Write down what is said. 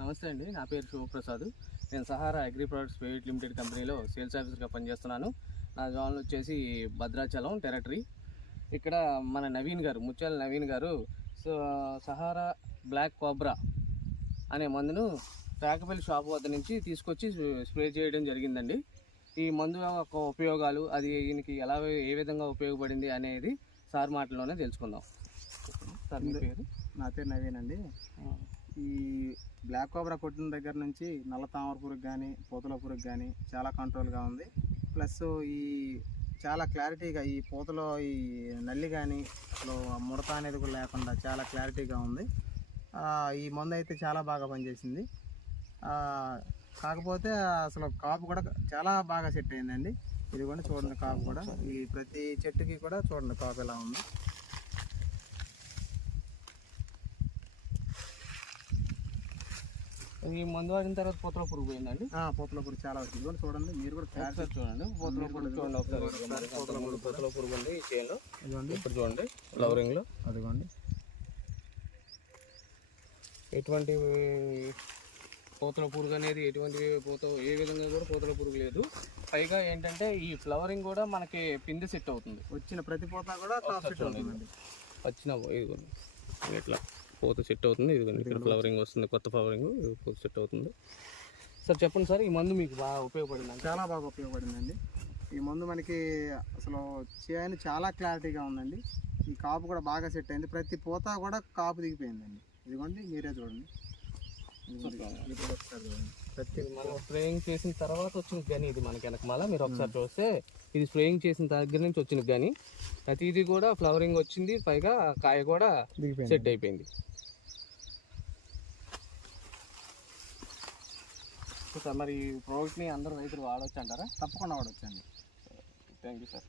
నమస్తే అండి, నా పేరు శివప్రసాద్. నేను Sahara agri products private limited కంపెనీలో సేల్స్ ఆఫీసర్గా పనిచేస్తున్నాను. నా జోన్ వచ్చేసి భద్రాచలం టెరిటరీ. ఇక్కడ మన నవీన్ గారు, ముత్యాల నవీన్ గారు సహారా బ్లాక్ కోబ్రా అనే మందును ప్యాకపల్లి షాప్ వద్ద నుంచి తీసుకొచ్చి స్ప్రే చేయడం జరిగిందండి. ఈ మందు యొక్క ఉపయోగాలు, అది ఈయనకి ఎలా ఏ విధంగా ఉపయోగపడింది అనేది సార్ మాటల్లోనే తెలుసుకుందాం. సార్ మీ పేరు? నా పేరు నవీన్ అండి. ఈ బ్లాక్ కోబ్రా కొట్టిన దగ్గర నుంచి నల్ల తామర పురుగు కానీ పూతల పురుగు కానీ చాలా కంట్రోల్గా ఉంది. ప్లస్ ఈ చాలా క్లారిటీగా ఈ పూతలో ఈ నల్లి కానీ అసలు ముడత అనేది కూడా లేకుండా చాలా క్లారిటీగా ఉంది. ఈ మందు అయితే చాలా బాగా పనిచేసింది. కాకపోతే అసలు కాపు కూడా చాలా బాగా సెట్ అయిందండి. ఇది కూడా చూడండి, కాపు కూడా ఈ ప్రతి చెట్టుకి కూడా చూడండి కాపు ఎలా ఉంది. ఈ మందు వాడిన తర్వాత పూతల పురుగు పోయిందండి. పూతల పురుగు చాలా వచ్చింది కూడా చూడండి, మీరు కూడా ఒకసారి చూడండి. పూతల పురుగు చూడండి ఒకసారి. పూతల పురుగు ఉంది ఈ చేనులో. ఇదిగోండి, ఇప్పుడు చూడండి ఫ్లవరింగ్లో. అదిగోండి, ఎటువంటి పూతల పురుగు అనేది ఎటువంటి ఏ విధంగా కూడా పూతల పురుగు లేదు. పైగా ఏంటంటే ఈ ఫ్లవరింగ్ కూడా మనకి పిండి సెట్ అవుతుంది. వచ్చిన ప్రతి పూత కూడా సెట్ అవుతుందండి. వచ్చిన ఇదిగోండి ఇట్లా పూత సెట్ అవుతుంది. ఇదిగోండి ఇక్కడ ఫ్లవరింగ్ వస్తుంది, కొత్త ఫ్లవరింగ్ పూత సెట్ అవుతుంది. సార్ చెప్పండి సార్, ఈ మందు మీకు బాగా ఉపయోగపడింది? చాలా బాగా ఉపయోగపడిందండి. ఈ మందు మనకి అసలు చేయని చాలా క్లారిటీగా ఉందండి. ఈ కాపు కూడా బాగా సెట్ అయింది. ప్రతి పూత కూడా కాపు దిగిపోయిందండి. ఇదిగోండి, మీరే చూడండి. ప్రతి మనం స్ప్రేయింగ్ చేసిన తర్వాత వచ్చిన గని ఇది మనకి వెనక మళ్ళీ మీరు ఒకసారి చూస్తే ఇది స్ప్రేయింగ్ చేసిన దగ్గర నుంచి వచ్చిన గని ప్రతిదీ కూడా ఫ్లవరింగ్ వచ్చింది. పైగా కాయ కూడా సెట్ అయిపోయింది. సార్ మరి ఈ ప్రోడక్ట్ని అందరూ రైతులు వాడవచ్చు అంటారా? తప్పకుండా వాడొచ్చండి. Thank you sir.